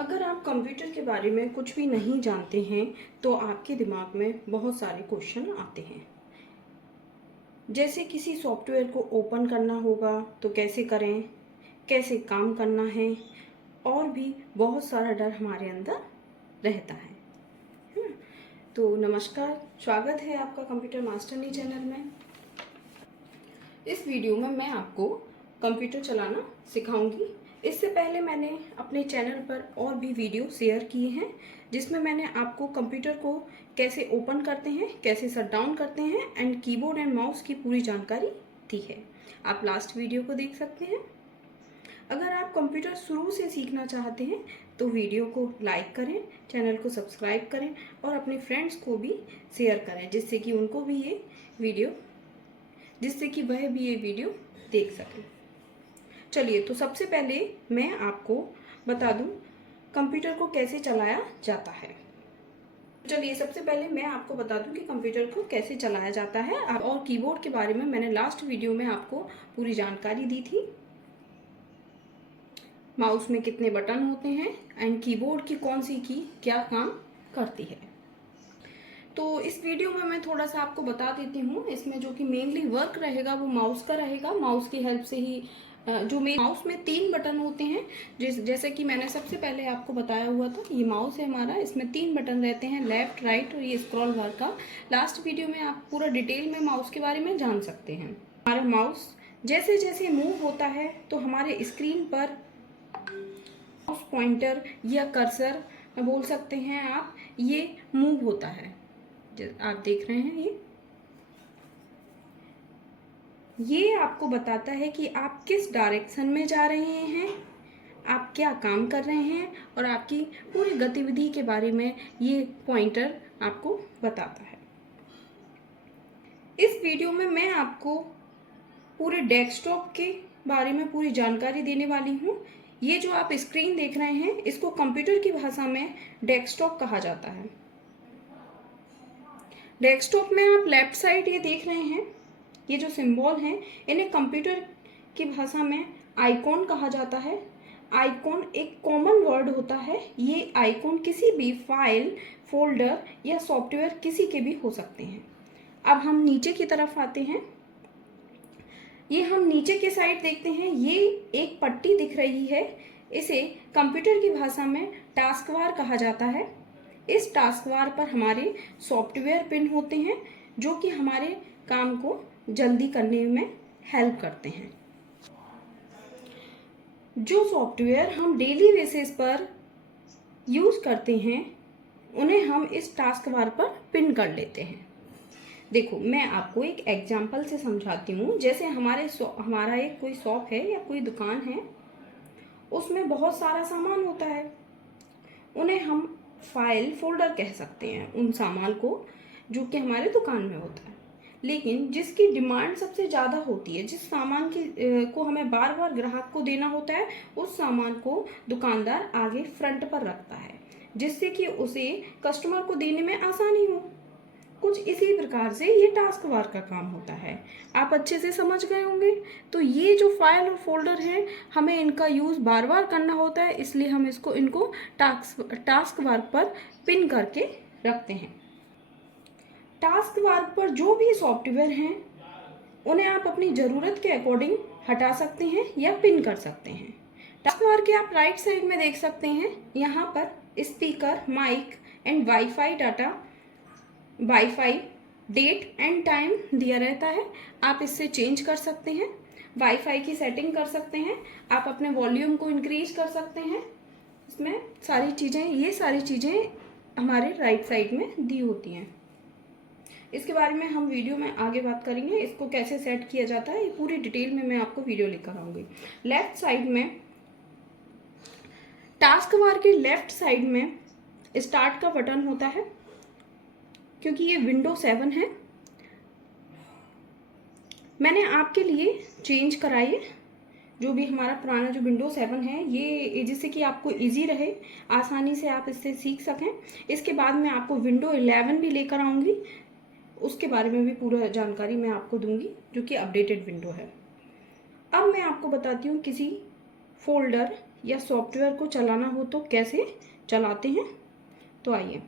अगर आप कंप्यूटर के बारे में कुछ भी नहीं जानते हैं तो आपके दिमाग में बहुत सारे क्वेश्चन आते हैं। जैसे किसी सॉफ्टवेयर को ओपन करना होगा तो कैसे करें, कैसे काम करना है, और भी बहुत सारा डर हमारे अंदर रहता है। तो नमस्कार, स्वागत है आपका कंप्यूटर मास्टरनी चैनल में। इस वीडियो में मैं आपको कंप्यूटर चलाना सिखाऊंगी। इससे पहले मैंने अपने चैनल पर और भी वीडियो शेयर किए हैं जिसमें मैंने आपको कंप्यूटर को कैसे ओपन करते हैं, कैसे शट डाउन करते हैं एंड कीबोर्ड एंड माउस की पूरी जानकारी दी है। आप लास्ट वीडियो को देख सकते हैं। अगर आप कंप्यूटर शुरू से सीखना चाहते हैं तो वीडियो को लाइक करें, चैनल को सब्सक्राइब करें और अपने फ्रेंड्स को भी शेयर करें जिससे कि वह भी ये वीडियो देख सकें। चलिए, तो सबसे पहले मैं आपको बता दूं कंप्यूटर को कैसे चलाया जाता है। चलिए, सबसे पहले मैं आपको बता दूं कि कंप्यूटर को कैसे चलाया जाता है। और कीबोर्ड के बारे में मैंने लास्ट वीडियो में आपको पूरी जानकारी दी थी। माउस में कितने बटन होते हैं एंड कीबोर्ड की कौन सी की क्या काम करती है। तो इस वीडियो में मैं थोड़ा सा आपको बता देती हूँ। इसमें जो कि मेनली वर्क रहेगा वो माउस का रहेगा। माउस की हेल्प से ही माउस में 3 बटन होते हैं। जैसे कि मैंने सबसे पहले आपको बताया हुआ था, ये माउस है हमारा, इसमें 3 बटन रहते हैं, लेफ्ट, राइट और ये स्क्रॉल बार का। लास्ट वीडियो में आप पूरा डिटेल में माउस के बारे में जान सकते हैं। हमारा माउस जैसे जैसे मूव होता है तो हमारे स्क्रीन पर माउस पॉइंटर या कर्सर बोल सकते हैं आप, ये मूव होता है। आप देख रहे हैं, ये आपको बताता है कि आप किस डायरेक्शन में जा रहे हैं, आप क्या काम कर रहे हैं और आपकी पूरी गतिविधि के बारे में ये पॉइंटर आपको बताता है। इस वीडियो में मैं आपको पूरे डेस्कटॉप के बारे में पूरी जानकारी देने वाली हूँ। ये जो आप स्क्रीन देख रहे हैं इसको कंप्यूटर की भाषा में डेस्कटॉप कहा जाता है। डेस्कटॉप में आप लेफ्ट साइड ये देख रहे हैं, ये जो सिंबल हैं इन्हें कंप्यूटर की भाषा में आइकॉन कहा जाता है। आइकॉन एक कॉमन वर्ड होता है। ये आइकॉन किसी भी फाइल, फोल्डर या सॉफ्टवेयर किसी के भी हो सकते हैं। अब हम नीचे की तरफ आते हैं। ये हम नीचे के साइड देखते हैं, ये एक पट्टी दिख रही है, इसे कंप्यूटर की भाषा में टास्क बार कहा जाता है। इस टास्क बार पर हमारे सॉफ्टवेयर पिन होते हैं जो कि हमारे काम को जल्दी करने में हेल्प करते हैं। जो सॉफ्टवेयर हम डेली बेसिस पर यूज करते हैं उन्हें हम इस टास्क बार पर पिन कर लेते हैं। देखो, मैं आपको एक एग्जांपल से समझाती हूँ। जैसे हमारा एक कोई शॉप है या कोई दुकान है, उसमें बहुत सारा सामान होता है। उन्हें हम फाइल, फोल्डर कह सकते हैं उन सामान को जो कि हमारे दुकान में होता है। लेकिन जिसकी डिमांड सबसे ज़्यादा होती है, जिस सामान की को हमें बार बार ग्राहक को देना होता है, उस सामान को दुकानदार आगे फ्रंट पर रखता है जिससे कि उसे कस्टमर को देने में आसानी हो। कुछ इसी प्रकार से ये टास्क बार का काम होता है। आप अच्छे से समझ गए होंगे। तो ये जो फाइल और फोल्डर है, हमें इनका यूज बार बार करना होता है, इसलिए हम इनको टास्क बार पर पिन करके रखते हैं। टास्क बार पर जो भी सॉफ्टवेयर हैं उन्हें आप अपनी ज़रूरत के अकॉर्डिंग हटा सकते हैं या पिन कर सकते हैं। टास्क बार के आप राइट साइड में देख सकते हैं, यहाँ पर speaker, mike and wifi data, wifi, date and time दिया रहता है। आप इससे चेंज कर सकते हैं, वाईफाई की सेटिंग कर सकते हैं, आप अपने वॉल्यूम को इंक्रीज कर सकते हैं। इसमें ये सारी चीज़ें हमारे राइट साइड में दी होती हैं। इसके बारे में हम वीडियो में आगे बात करेंगे। इसको कैसे सेट किया जाता है ये पूरी डिटेल में मैं आपको वीडियो लेकर आऊँगी। लेफ्ट साइड में, टास्क बार के लेफ्ट साइड में स्टार्ट का बटन होता है। क्योंकि ये विंडो 7 है, मैंने आपके लिए चेंज कराई। जो भी हमारा पुराना जो विंडो 7 है, ये जिससे कि आपको इजी रहे, आसानी से आप इससे सीख सकें। इसके बाद मैं आपको विंडो 11 भी लेकर आऊँगी, उसके बारे में भी पूरा जानकारी मैं आपको दूंगी, जो कि अपडेटेड विंडो है। अब मैं आपको बताती हूँ किसी फोल्डर या सॉफ्टवेयर को चलाना हो तो कैसे चलाते हैं। तो आइए,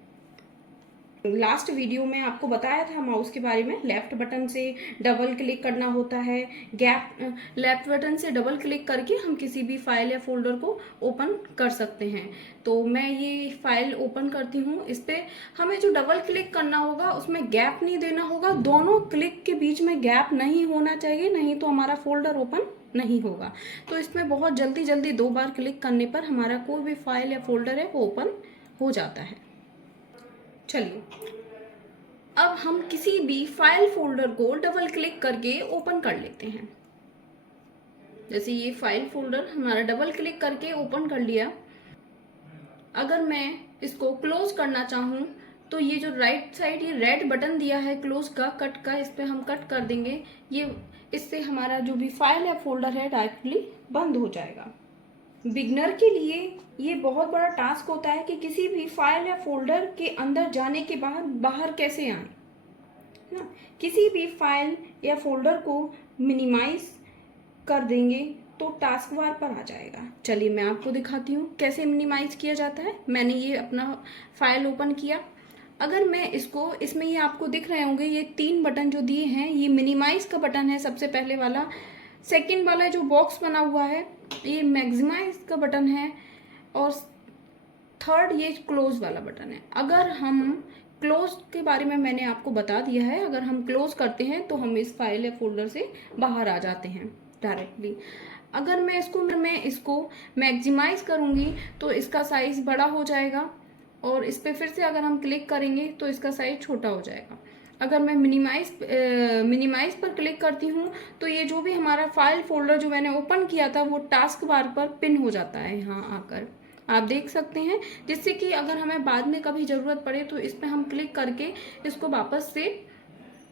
लास्ट वीडियो में आपको बताया था माउस के बारे में। लेफ्ट बटन से डबल क्लिक करना होता है, लेफ्ट बटन से डबल क्लिक करके हम किसी भी फाइल या फोल्डर को ओपन कर सकते हैं। तो मैं ये फाइल ओपन करती हूँ। इस पर हमें जो डबल क्लिक करना होगा उसमें गैप नहीं देना होगा, दोनों क्लिक के बीच में गैप नहीं होना चाहिए, नहीं तो हमारा फोल्डर ओपन नहीं होगा। तो इसमें बहुत जल्दी जल्दी 2 बार क्लिक करने पर हमारा कोई भी फाइल या फोल्डर है वो ओपन हो जाता है। चलिए, अब हम किसी भी फाइल फोल्डर को डबल क्लिक करके ओपन कर लेते हैं। जैसे ये फाइल फोल्डर हमारा डबल क्लिक करके ओपन कर लिया। अगर मैं इसको क्लोज करना चाहूँ तो ये जो राइट साइड ये रेड बटन दिया है क्लोज का, कट का, इस पर हम कट कर देंगे। ये इससे हमारा जो भी फाइल या फोल्डर है डायरेक्टली बंद हो जाएगा। बिगनर के लिए ये बहुत बड़ा टास्क होता है कि किसी भी फाइल या फोल्डर के अंदर जाने के बाद बाहर कैसे आए ना। किसी भी फाइल या फोल्डर को मिनिमाइज कर देंगे तो टास्क बार पर आ जाएगा। चलिए मैं आपको दिखाती हूँ कैसे मिनिमाइज किया जाता है। मैंने ये अपना फाइल ओपन किया। अगर मैं इसको, इसमें ये आपको दिख रहे होंगे ये 3 बटन जो दिए हैं, ये मिनिमाइज का बटन है सबसे पहले वाला। सेकंड वाला जो बॉक्स बना हुआ है ये मैक्सिमाइज का बटन है, और थर्ड ये क्लोज वाला बटन है। अगर हम क्लोज के बारे में मैंने आपको बता दिया है, अगर हम क्लोज करते हैं तो हम इस फाइल या फोल्डर से बाहर आ जाते हैं डायरेक्टली। अगर मैं इसको मैक्सिमाइज करूँगी तो इसका साइज बड़ा हो जाएगा, और इस पर फिर से अगर हम क्लिक करेंगे तो इसका साइज छोटा हो जाएगा। अगर मैं मिनिमाइज पर क्लिक करती हूँ तो ये जो भी हमारा फाइल फोल्डर जो मैंने ओपन किया था वो टास्क बार पर पिन हो जाता है यहाँ आकर, आप देख सकते हैं। जिससे कि अगर हमें बाद में कभी ज़रूरत पड़े तो इस पर हम क्लिक करके इसको वापस से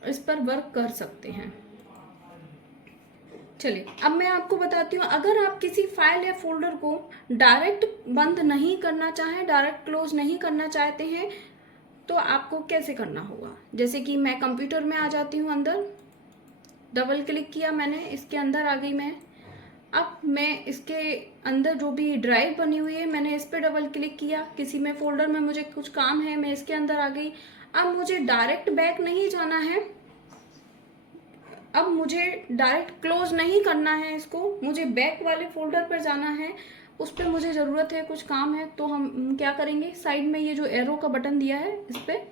इस पर वर्क कर सकते हैं। चलिए अब मैं आपको बताती हूँ, अगर आप किसी फाइल या फोल्डर को डायरेक्ट बंद नहीं करना चाहें, डायरेक्ट क्लोज नहीं करना चाहते हैं, तो आपको कैसे करना होगा। जैसे कि मैं कंप्यूटर में आ जाती हूँ, अंदर डबल क्लिक किया मैंने, इसके अंदर आ गई मैं। अब मैं इसके अंदर जो भी ड्राइव बनी हुई है मैंने इस पर डबल क्लिक किया। किसी में फोल्डर में मुझे कुछ काम है, मैं इसके अंदर आ गई। अब मुझे डायरेक्ट बैक नहीं जाना है, अब मुझे डायरेक्ट क्लोज नहीं करना है इसको, मुझे बैक वाले फोल्डर पर जाना है, उस पर मुझे ज़रूरत है, कुछ काम है। तो हम क्या करेंगे, साइड में ये जो एरो का बटन दिया है इस पर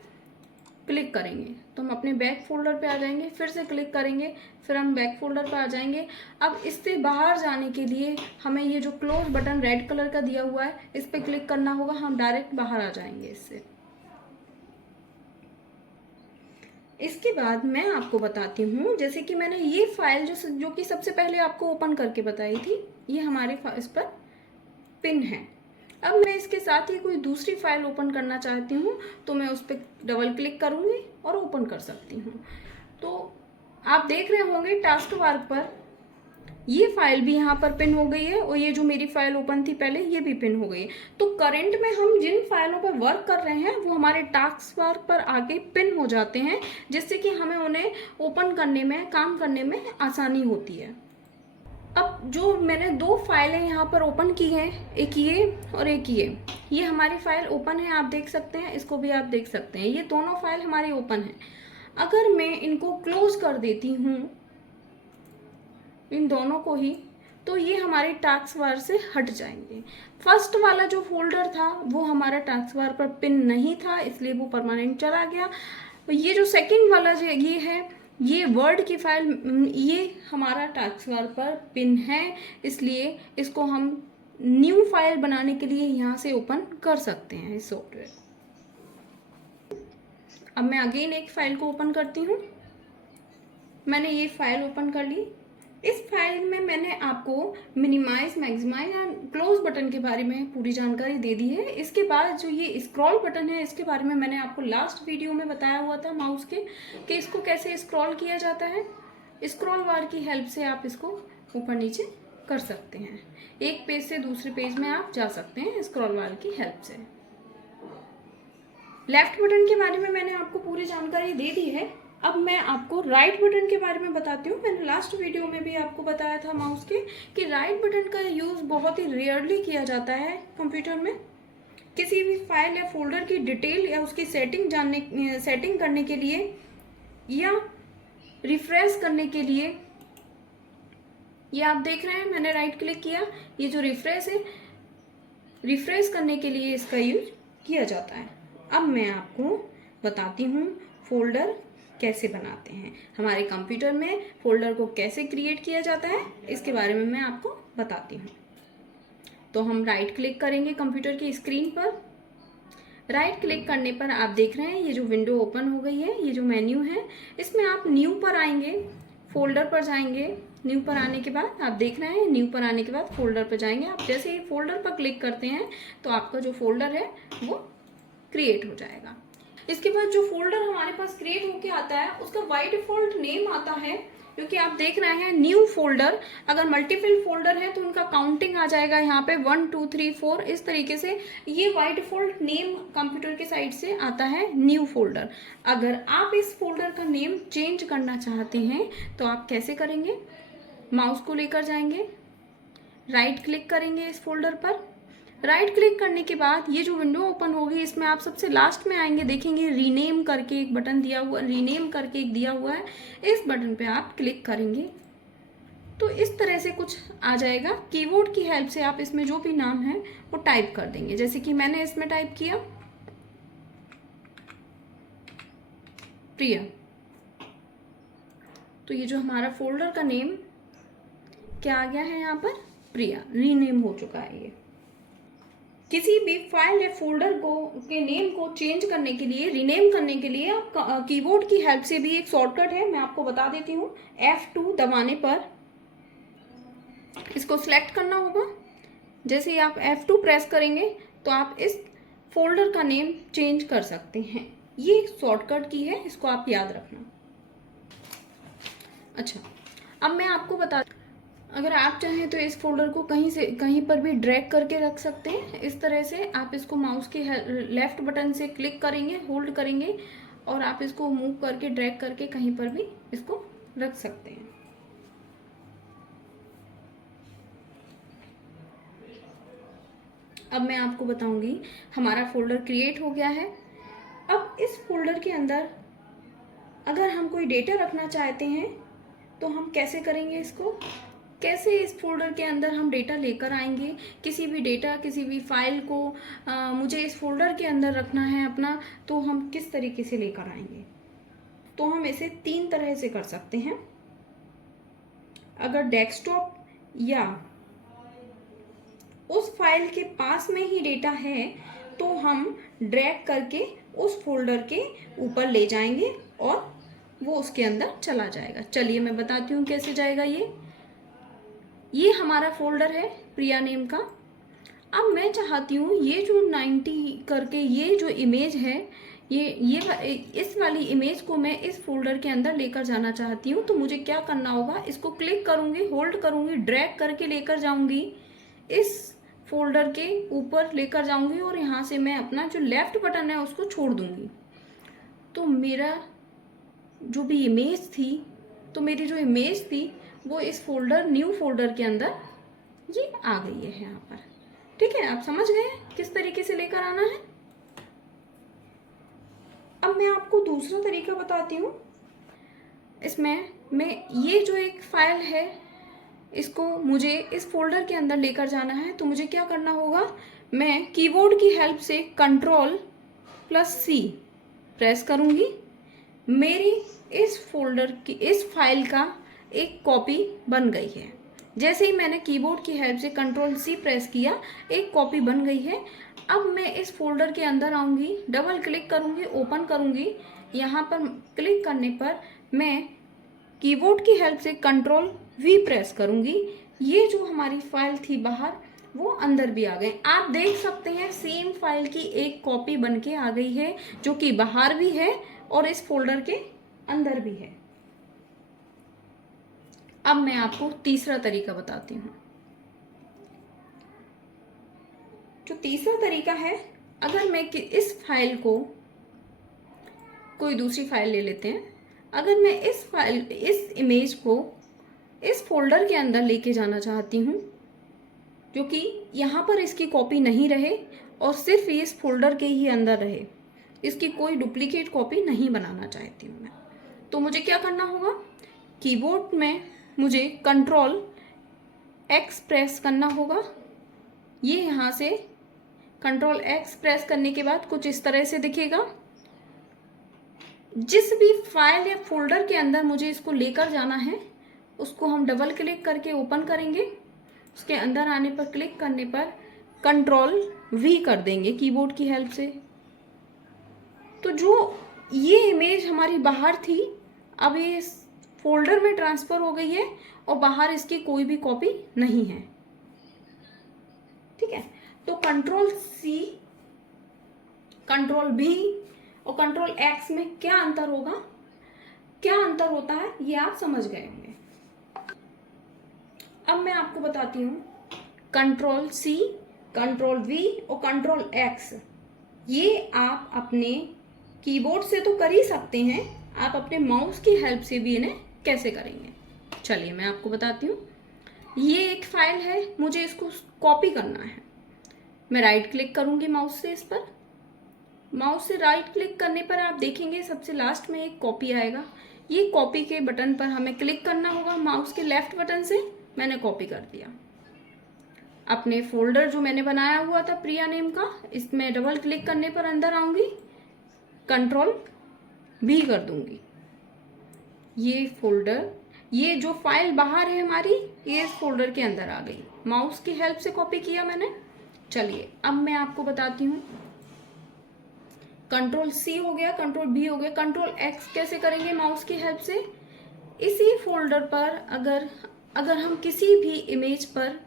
क्लिक करेंगे तो हम अपने बैक फोल्डर पे आ जाएंगे। फिर से क्लिक करेंगे, फिर हम बैक फोल्डर पे आ जाएंगे। अब इससे बाहर जाने के लिए हमें ये जो क्लोज बटन रेड कलर का दिया हुआ है इस पर क्लिक करना होगा, हम डायरेक्ट बाहर आ जाएंगे इससे। इसके बाद मैं आपको बताती हूँ, जैसे कि मैंने ये फाइल जो कि सबसे पहले आपको ओपन करके बताई थी, ये हमारे इस पर पिन है। अब मैं इसके साथ ही कोई दूसरी फाइल ओपन करना चाहती हूँ तो मैं उस पर डबल क्लिक करूँगी और ओपन कर सकती हूँ। तो आप देख रहे होंगे टास्क बार पर ये फाइल भी यहाँ पर पिन हो गई है, और ये जो मेरी फाइल ओपन थी पहले ये भी पिन हो गई है। तो करंट में हम जिन फाइलों पर वर्क कर रहे हैं वो हमारे टास्क बार पर आगे पिन हो जाते हैं, जिससे कि हमें उन्हें ओपन करने में, काम करने में आसानी होती है। अब जो मैंने 2 फाइलें यहाँ पर ओपन की हैं, एक ये और एक ये हमारी फाइल ओपन है, आप देख सकते हैं, इसको भी आप देख सकते हैं, ये दोनों फाइल हमारी ओपन है। अगर मैं इनको क्लोज कर देती हूँ, इन दोनों को ही, तो ये हमारे टास्क बार से हट जाएंगे। फर्स्ट वाला जो फोल्डर था वो हमारा टास्क बार पर पिन नहीं था, इसलिए वो परमानेंट चला गया। ये जो सेकंड वाला जो ये है, ये वर्ड की फाइल, ये हमारा टास्क बार पर पिन है, इसलिए इसको हम न्यू फाइल बनाने के लिए यहाँ से ओपन कर सकते हैं इस सॉफ्टवेयर। अब मैं अगेन एक फाइल को ओपन करती हूँ। मैंने ये फाइल ओपन कर ली। इस फाइल में मैंने आपको minimise, maximise and close button के बारे में पूरी जानकारी दे दी है। इसके बाद जो ये स्क्रॉल बटन है इसके बारे में मैंने आपको लास्ट वीडियो में बताया हुआ था माउस के, कि इसको कैसे स्क्रॉल किया जाता है। स्क्रॉल बार की हेल्प से आप इसको ऊपर नीचे कर सकते हैं, एक पेज से दूसरे पेज में आप जा सकते हैं स्क्रॉल बार की हेल्प से। लेफ्ट बटन के बारे में मैंने आपको पूरी जानकारी दे दी है। अब मैं आपको राइट बटन के बारे में बताती हूँ। मैंने लास्ट वीडियो में भी आपको बताया था माउस के कि राइट बटन का यूज़ बहुत ही रेयरली किया जाता है कंप्यूटर में। किसी भी फाइल या फोल्डर की डिटेल या उसकी सेटिंग करने के लिए या रिफ्रेश करने के लिए। ये आप देख रहे हैं मैंने राइट क्लिक किया, ये जो रिफ्रेश है, रिफ्रेश करने के लिए इसका यूज किया जाता है। अब मैं आपको बताती हूँ फोल्डर कैसे बनाते हैं। हमारे कंप्यूटर में फोल्डर को कैसे क्रिएट किया जाता है इसके बारे में मैं आपको बताती हूँ। तो हम राइट क्लिक करेंगे कंप्यूटर की स्क्रीन पर। राइट क्लिक करने पर आप देख रहे हैं ये जो विंडो ओपन हो गई है, ये जो मेन्यू है, इसमें आप न्यू पर आएंगे, फोल्डर पर जाएंगे। न्यू पर आने के बाद आप देख रहे हैं, न्यू पर आने के बाद फोल्डर पर जाएंगे। आप जैसे ही फोल्डर पर क्लिक करते हैं तो आपका जो फोल्डर है वो क्रिएट हो जाएगा। इसके बाद जो फोल्डर हमारे पास क्रिएट होके आता है उसका बाय डिफॉल्ट नेम आता है, क्योंकि आप देख रहे हैं न्यू फोल्डर। अगर मल्टीपल फोल्डर है तो उनका काउंटिंग आ जाएगा यहाँ पे 1 2 3 4 इस तरीके से। ये बाय डिफॉल्ट नेम कंप्यूटर के साइड से आता है न्यू फोल्डर। अगर आप इस फोल्डर का नेम चेंज करना चाहते हैं तो आप कैसे करेंगे? माउस को लेकर जाएंगे, राइट क्लिक करेंगे इस फोल्डर पर। राइट क्लिक करने के बाद ये जो विंडो ओपन होगी इसमें आप सबसे लास्ट में आएंगे, देखेंगे रीनेम करके एक बटन दिया हुआ, रीनेम करके एक दिया हुआ है। इस बटन पे आप क्लिक करेंगे तो इस तरह से कुछ आ जाएगा। कीबोर्ड की हेल्प से आप इसमें जो भी नाम है वो टाइप कर देंगे। जैसे कि मैंने इसमें टाइप किया प्रिया, तो ये जो हमारा फोल्डर का नेम क्या आ गया है यहाँ पर, प्रिया, रीनेम हो चुका है ये। किसी भी फाइल या फोल्डर को के नेम को चेंज करने के लिए, रीनेम करने के लिए आप कीबोर्ड की हेल्प से भी एक शॉर्टकट है, मैं आपको बता देती हूँ। F2 दबाने पर इसको सिलेक्ट करना होगा। जैसे ही आप F2 प्रेस करेंगे तो आप इस फोल्डर का नेम चेंज कर सकते हैं। ये शॉर्टकट की है, इसको आप याद रखना। अच्छा, अब मैं आपको बता, अगर आप चाहें तो इस फोल्डर को कहीं पर भी ड्रैग करके रख सकते हैं। इस तरह से आप इसको माउस के लेफ्ट बटन से क्लिक करेंगे, होल्ड करेंगे और आप इसको मूव करके ड्रैग करके कहीं पर भी इसको रख सकते हैं। अब मैं आपको बताऊंगी, हमारा फोल्डर क्रिएट हो गया है। अब इस फोल्डर के अंदर अगर हम कोई डेटा रखना चाहते हैं तो हम कैसे करेंगे इसको, कैसे इस फोल्डर के अंदर हम डेटा लेकर आएंगे। किसी भी डेटा, किसी भी फाइल को मुझे इस फोल्डर के अंदर रखना है अपना, तो हम किस तरीके से लेकर आएंगे? तो हम इसे 3 तरह से कर सकते हैं। अगर डेस्कटॉप या उस फाइल के पास में ही डेटा है तो हम ड्रैग करके उस फोल्डर के ऊपर ले जाएंगे और वो उसके अंदर चला जाएगा। चलिए मैं बताती हूँ कैसे जाएगा। ये हमारा फोल्डर है प्रिया नेम का। अब मैं चाहती हूँ ये जो 90 करके ये जो इमेज है, ये इस वाली इमेज को मैं इस फोल्डर के अंदर लेकर जाना चाहती हूँ। तो मुझे क्या करना होगा, इसको क्लिक करूँगी, होल्ड करूँगी, ड्रैग करके लेकर जाऊँगी, इस फोल्डर के ऊपर लेकर जाऊँगी और यहाँ से मैं अपना जो लेफ्ट बटन है उसको छोड़ दूँगी। तो मेरा जो भी इमेज थी, तो मेरी जो इमेज थी वो इस फोल्डर, न्यू फोल्डर के अंदर ये आ गई है यहाँ पर। ठीक है, आप समझ गए किस तरीके से लेकर आना है। अब मैं आपको दूसरा तरीका बताती हूँ। इसमें मैं ये जो एक फाइल है इसको मुझे इस फोल्डर के अंदर लेकर जाना है। तो मुझे क्या करना होगा, मैं कीबोर्ड की हेल्प से Ctrl+C प्रेस करूँगी। मेरी इस फोल्डर की, इस फाइल का एक कॉपी बन गई है। जैसे ही मैंने कीबोर्ड की हेल्प से Ctrl+C प्रेस किया, एक कॉपी बन गई है। अब मैं इस फोल्डर के अंदर आऊँगी, डबल क्लिक करूँगी, ओपन करूँगी। यहाँ पर क्लिक करने पर मैं कीबोर्ड की हेल्प से Ctrl+V प्रेस करूँगी। ये जो हमारी फाइल थी बाहर, वो अंदर भी आ गए। आप देख सकते हैं सेम फाइल की एक कॉपी बनके आ गई है, जो कि बाहर भी है और इस फोल्डर के अंदर भी है। अब मैं आपको तीसरा तरीका बताती हूँ। जो तीसरा तरीका है, अगर मैं इस फाइल को, कोई दूसरी फाइल ले लेते हैं, अगर मैं इस इमेज को इस फोल्डर के अंदर लेके जाना चाहती हूँ, जो कि यहाँ पर इसकी कॉपी नहीं रहे और सिर्फ ये इस फोल्डर के ही अंदर रहे, इसकी कोई डुप्लीकेट कॉपी नहीं बनाना चाहती हूँ मैं, तो मुझे क्या करना होगा? कीबोर्ड में मुझे कंट्रोल एक्स प्रेस करना होगा। ये यहाँ से कंट्रोल एक्स प्रेस करने के बाद कुछ इस तरह से दिखेगा। जिस भी फाइल या फोल्डर के अंदर मुझे इसको लेकर जाना है, उसको हम डबल क्लिक करके ओपन करेंगे। उसके अंदर आने पर क्लिक करने पर कंट्रोल वी कर देंगे कीबोर्ड की हेल्प से। तो जो ये इमेज हमारी बाहर थी, अब ये इस फोल्डर में ट्रांसफ़र हो गई है और बाहर इसकी कोई भी कॉपी नहीं है। ठीक है, तो कंट्रोल सी, कंट्रोल भी और कंट्रोल एक्स में क्या अंतर होगा, क्या अंतर होता है, ये आप समझ गए होंगे। अब मैं आपको बताती हूँ कंट्रोल सी, कंट्रोल वी और कंट्रोल एक्स, ये आप अपने कीबोर्ड से तो कर ही सकते हैं, आप अपने माउस की हेल्प से भी इन्हें कैसे करेंगे, चलिए मैं आपको बताती हूँ। ये एक फाइल है, मुझे इसको कॉपी करना है। मैं राइट क्लिक करूँगी माउस से, इस पर माउस से राइट क्लिक करने पर आप देखेंगे सबसे लास्ट में एक कॉपी आएगा। ये कॉपी के बटन पर हमें क्लिक करना होगा, माउस के लेफ्ट बटन से मैंने कॉपी कर दिया। अपने फोल्डर जो मैंने बनाया हुआ था प्रिया नेम का, इसमें डबल क्लिक करने पर अंदर आऊँगी, कंट्रोल भी कर दूँगी। ये फोल्डर, ये जो फाइल बाहर है हमारी, ये इस फोल्डर के अंदर आ गई। माउस की हेल्प से कॉपी किया मैंने। चलिए अब मैं आपको बताती हूँ। कंट्रोल सी हो गया, कंट्रोल बी हो गया, कंट्रोल एक्स कैसे करेंगे माउस की हेल्प से? इसी फोल्डर पर अगर हम किसी भी इमेज पर,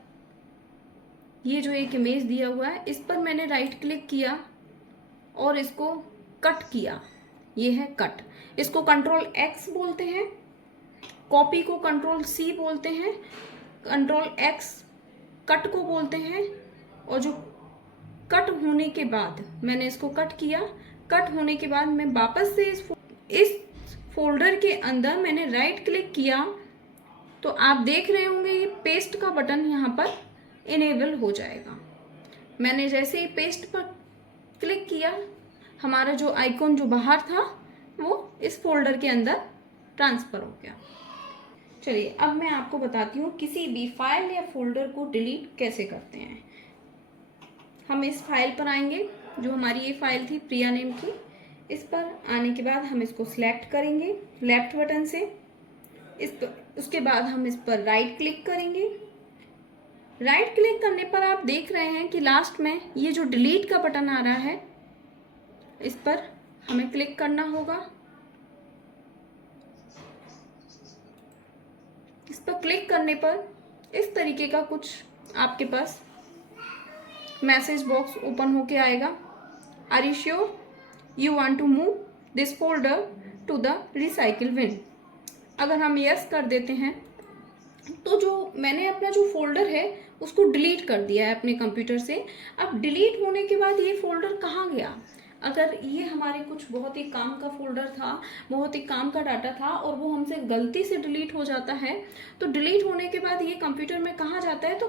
ये जो एक इमेज दिया हुआ है, इस पर मैंने राइट क्लिक किया और इसको कट किया, ये है कट, इसको कंट्रोल एक्स बोलते हैं। कॉपी को कंट्रोल सी बोलते हैं, कंट्रोल एक्स कट को बोलते हैं। और जो कट होने के बाद मैंने इसको कट किया, कट होने के बाद मैं वापस से इस फोल्डर के अंदर मैंने राइट क्लिक किया, तो आप देख रहे होंगे ये पेस्ट का बटन यहाँ पर इनेबल हो जाएगा। मैंने जैसे ही पेस्ट पर क्लिक किया, हमारा जो आइकॉन जो बाहर था वो इस फोल्डर के अंदर ट्रांसफ़र हो गया। चलिए अब मैं आपको बताती हूँ किसी भी फाइल या फोल्डर को डिलीट कैसे करते हैं। हम इस फाइल पर आएंगे, जो हमारी ये फाइल थी प्रिया नेम की। इस पर आने के बाद हम इसको सिलेक्ट करेंगे लेफ्ट बटन से। उसके बाद हम इस पर राइट क्लिक करेंगे। राइट क्लिक करने पर आप देख रहे हैं कि लास्ट में ये जो डिलीट का बटन आ रहा है, इस पर हमें क्लिक करना होगा। इस पर क्लिक करने पर इस तरीके का कुछ आपके पास मैसेज बॉक्स ओपन होके आएगा। Are you sure you want to move this folder to the recycle bin? अगर हम यस कर देते हैं तो जो मैंने अपना जो फोल्डर है उसको डिलीट कर दिया है अपने कंप्यूटर से। अब डिलीट होने के बाद ये फोल्डर कहाँ गया? अगर ये हमारे कुछ बहुत ही काम का फोल्डर था, बहुत ही काम का डाटा था और वो हमसे गलती से डिलीट हो जाता है, तो डिलीट होने के बाद ये कंप्यूटर में कहाँ जाता है? तो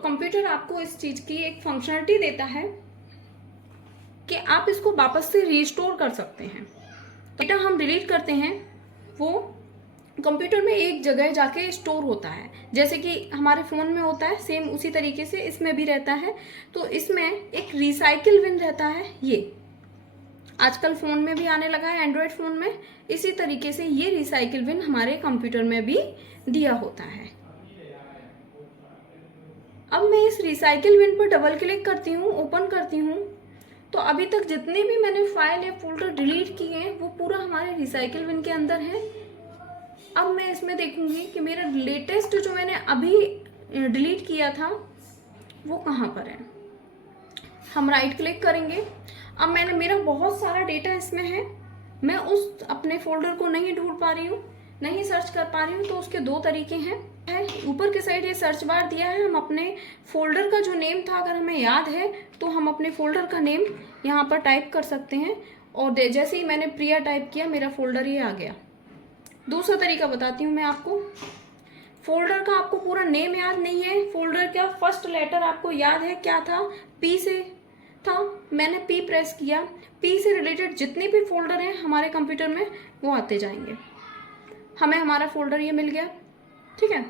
कंप्यूटर आपको इस चीज़ की एक फंक्शनलिटी देता है कि आप इसको वापस से रिस्टोर कर सकते हैं। तो डेटा हम डिलीट करते हैं वो कंप्यूटर में एक जगह जाके स्टोर होता है, जैसे कि हमारे फ़ोन में होता है, सेम उसी तरीके से इसमें भी रहता है। तो इसमें एक रिसाइकिल बिन रहता है, ये आजकल फ़ोन में भी आने लगा है, एंड्रॉयड फ़ोन में। इसी तरीके से ये रिसाइकिल बिन हमारे कंप्यूटर में भी दिया होता है। अब मैं इस रिसाइकिल बिन पर डबल क्लिक करती हूँ, ओपन करती हूँ, तो अभी तक जितने भी मैंने फाइल या फोल्डर डिलीट किए हैं वो पूरा हमारे रिसाइकिल बिन के अंदर है। अब मैं इसमें देखूंगी कि मेरा लेटेस्ट जो मैंने अभी डिलीट किया था वो कहाँ पर है। हम राइट क्लिक करेंगे। अब मेरा बहुत सारा डेटा इसमें है, मैं उस अपने फोल्डर को नहीं ढूंढ पा रही हूँ, नहीं सर्च कर पा रही हूँ। तो उसके दो तरीके हैं। ऊपर के साइड ये सर्च बार दिया है, हम अपने फोल्डर का जो नेम था अगर हमें याद है तो हम अपने फोल्डर का नेम यहाँ पर टाइप कर सकते हैं और जैसे ही मैंने प्रिया टाइप किया मेरा फोल्डर ये आ गया। दूसरा तरीका बताती हूँ मैं आपको। फोल्डर का आपको पूरा नेम याद नहीं है, फोल्डर का फर्स्ट लेटर आपको याद है क्या था, पी से था। मैंने पी प्रेस किया, पी से रिलेटेड जितने भी फोल्डर हैं हमारे कंप्यूटर में वो आते जाएंगे। हमें हमारा फोल्डर ये मिल गया, ठीक है।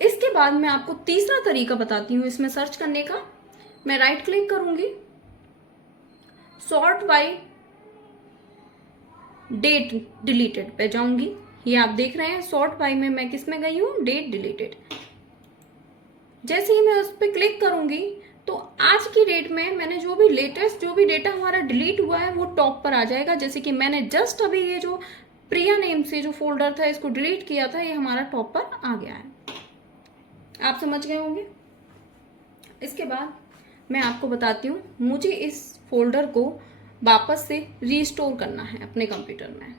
इसके बाद मैं आपको तीसरा तरीका बताती हूँ इसमें सर्च करने का। मैं राइट क्लिक करूंगी, सॉर्ट बाय डेट डिलीटेड पे जाऊंगी। ये आप देख रहे हैं सॉर्ट बाय में मैं किस में गई हूँ, डेट डिलीटेड। जैसे ही मैं उस पर क्लिक करूंगी तो आज की डेट में मैंने जो भी लेटेस्ट जो भी डेटा हमारा डिलीट हुआ है वो टॉप पर आ जाएगा। जैसे कि मैंने जस्ट अभी ये जो प्रिया नेम से जो फोल्डर था इसको डिलीट किया था, ये हमारा टॉप पर आ गया है। आप समझ गए होंगे। इसके बाद मैं आपको बताती हूँ, मुझे इस फोल्डर को वापस से रीस्टोर करना है अपने कंप्यूटर में।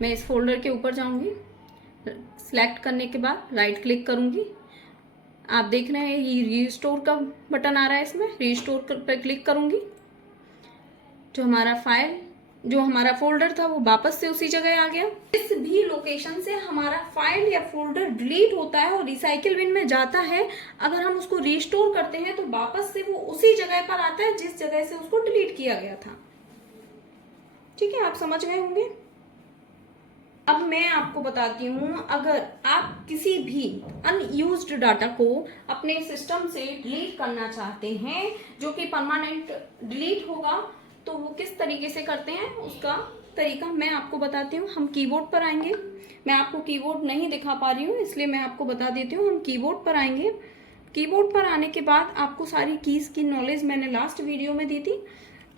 मैं इस फोल्डर के ऊपर जाऊंगी, सिलेक्ट करने के बाद राइट क्लिक करूंगी। आप देख रहे हैं ये रीस्टोर का बटन आ रहा है, इसमें रीस्टोर पर क्लिक करूंगी। जो हमारा फोल्डर था वो वापस से उसी जगह आ गया। इस भी लोकेशन से हमारा फाइल या फोल्डर डिलीट होता है और रिसाइकिल बिन में जाता है। अगर हम उसको रीस्टोर करते हैं तो वापस से वो उसी जगह पर आता है जिस जगह से उसको डिलीट किया गया था। ठीक है, आप समझ गए होंगे। अब मैं आपको बताती हूँ, अगर आप किसी भी अनयूज्ड डाटा को अपने सिस्टम से डिलीट करना चाहते हैं जो कि परमानेंट डिलीट होगा, तो वो किस तरीके से करते हैं उसका तरीका मैं आपको बताती हूँ। हम कीबोर्ड पर आएंगे। मैं आपको कीबोर्ड नहीं दिखा पा रही हूँ इसलिए मैं आपको बता देती हूँ। हम कीबोर्ड पर आएंगे। कीबोर्ड पर आने के बाद आपको सारी कीज की नॉलेज मैंने लास्ट वीडियो में दी थी।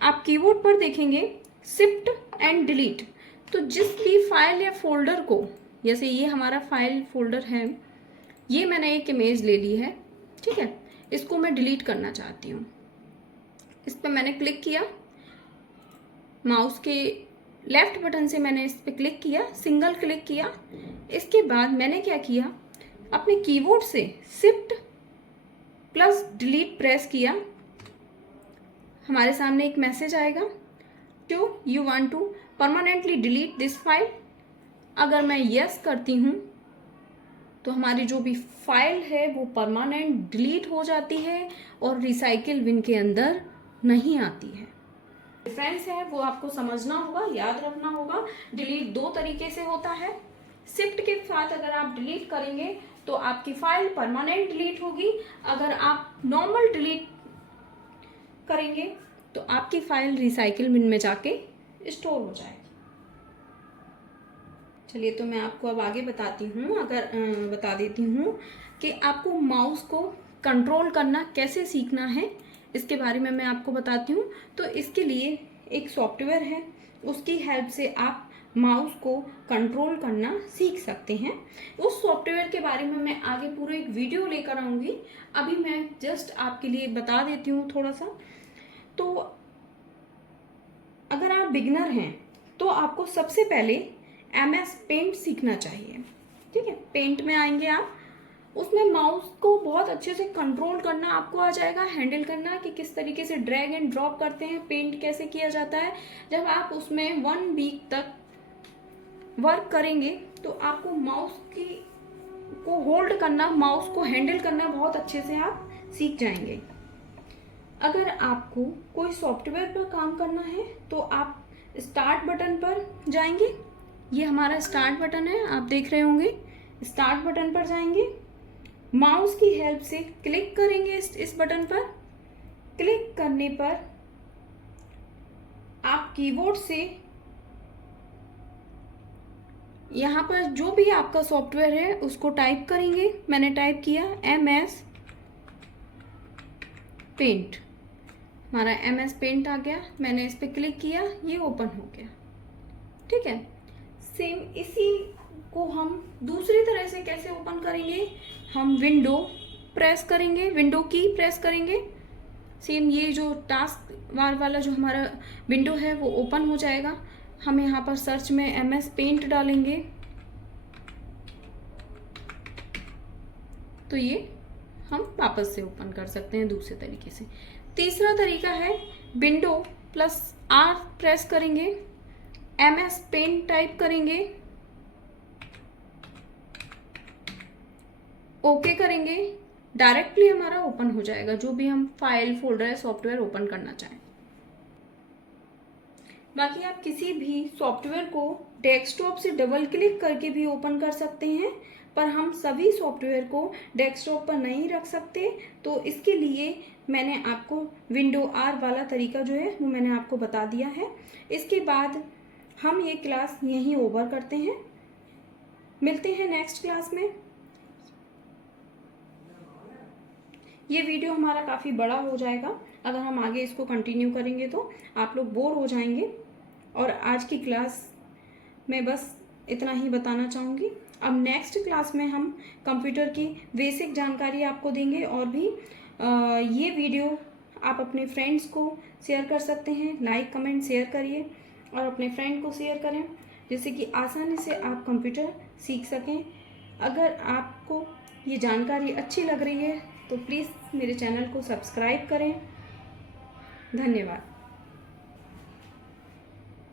आप कीबोर्ड पर देखेंगे शिफ्ट एंड डिलीट। तो जिस भी फाइल या फोल्डर को, जैसे ये हमारा फाइल फोल्डर है, ये मैंने एक इमेज ले ली है, ठीक है, इसको मैं डिलीट करना चाहती हूँ। इस पर मैंने क्लिक किया, माउस के लेफ्ट बटन से मैंने इस पर क्लिक किया, सिंगल क्लिक किया। इसके बाद मैंने क्या किया, अपने कीबोर्ड से शिफ्ट प्लस डिलीट प्रेस किया। हमारे सामने एक मैसेज आएगा, जो you want to permanently delete this file. अगर मैं यस करती हूँ तो हमारी जो भी फाइल है वो परमानेंट डिलीट हो जाती है और रिसाइकिल बिन के अंदर नहीं आती है। डिफरेंस है वो आपको समझना होगा, याद रखना होगा। डिलीट दो तरीके से होता है। शिफ्ट के साथ अगर आप डिलीट करेंगे तो आपकी फाइल परमानेंट डिलीट होगी। अगर आप नॉर्मल डिलीट करेंगे तो आपकी फाइल रिसाइकिल बिन में जाके स्टोर हो जाएगी। चलिए, तो मैं आपको अब आगे बताती हूँ। बता देती हूँ कि आपको माउस को कंट्रोल करना कैसे सीखना है, इसके बारे में मैं आपको बताती हूँ। तो इसके लिए एक सॉफ्टवेयर है, उसकी हेल्प से आप माउस को कंट्रोल करना सीख सकते हैं। उस सॉफ्टवेयर के बारे में मैं आगे पूरा एक वीडियो लेकर आऊँगी। अभी मैं जस्ट आपके लिए बता देती हूँ थोड़ा सा। तो अगर आप बिगिनर हैं तो आपको सबसे पहले MS पेंट सीखना चाहिए, ठीक है। पेंट में आएंगे आप, उसमें माउस को बहुत अच्छे से कंट्रोल करना आपको आ जाएगा, हैंडल करना कि किस तरीके से ड्रैग एंड ड्रॉप करते हैं, पेंट कैसे किया जाता है। जब आप उसमें 1 वीक तक वर्क करेंगे तो आपको माउस को होल्ड करना, माउस को हैंडल करना बहुत अच्छे से आप सीख जाएंगे। अगर आपको कोई सॉफ्टवेयर पर काम करना है तो आप स्टार्ट बटन पर जाएंगे। ये हमारा स्टार्ट बटन है, आप देख रहे होंगे। स्टार्ट बटन पर जाएंगे, माउस की हेल्प से क्लिक करेंगे इस बटन पर। क्लिक करने पर आप कीबोर्ड से यहाँ पर जो भी आपका सॉफ्टवेयर है उसको टाइप करेंगे। मैंने टाइप किया MS पेंट। हमारा MS पेंट आ गया, मैंने इस पर क्लिक किया, ये ओपन हो गया, ठीक है। सेम इसी को हम दूसरी तरह से कैसे ओपन करेंगे, हम विंडो प्रेस करेंगे, विंडो की प्रेस करेंगे। सेम ये जो टास्क बार वाला जो हमारा विंडो है वो ओपन हो जाएगा। हम यहाँ पर सर्च में MS पेंट डालेंगे तो ये हम वापस से ओपन कर सकते हैं दूसरे तरीके से। तीसरा तरीका है विंडो प्लस आर प्रेस करेंगे, MS पेंट टाइप करेंगे, ओके करेंगे, डायरेक्टली हमारा ओपन हो जाएगा जो भी हम फाइल, फोल्डर या सॉफ्टवेयर ओपन करना चाहें। बाकी आप किसी भी सॉफ्टवेयर को डेस्कटॉप से डबल क्लिक करके भी ओपन कर सकते हैं, पर हम सभी सॉफ्टवेयर को डेस्कटॉप पर नहीं रख सकते, तो इसके लिए मैंने आपको विंडो आर वाला तरीका जो है वो मैंने आपको बता दिया है। इसके बाद हम ये क्लास यहीं ओवर करते हैं। मिलते हैं नेक्स्ट क्लास में। ये वीडियो हमारा काफ़ी बड़ा हो जाएगा, अगर हम आगे इसको कंटिन्यू करेंगे तो आप लोग बोर हो जाएंगे, और आज की क्लास में बस इतना ही बताना चाहूँगी। अब नेक्स्ट क्लास में हम कंप्यूटर की बेसिक जानकारी आपको देंगे, और भी ये वीडियो आप अपने फ्रेंड्स को शेयर कर सकते हैं। लाइक कमेंट शेयर करिए और अपने फ्रेंड को शेयर करें, जिससे कि आसानी से आप कंप्यूटर सीख सकें। अगर आपको ये जानकारी अच्छी लग रही है तो प्लीज़ मेरे चैनल को सब्सक्राइब करें। धन्यवाद।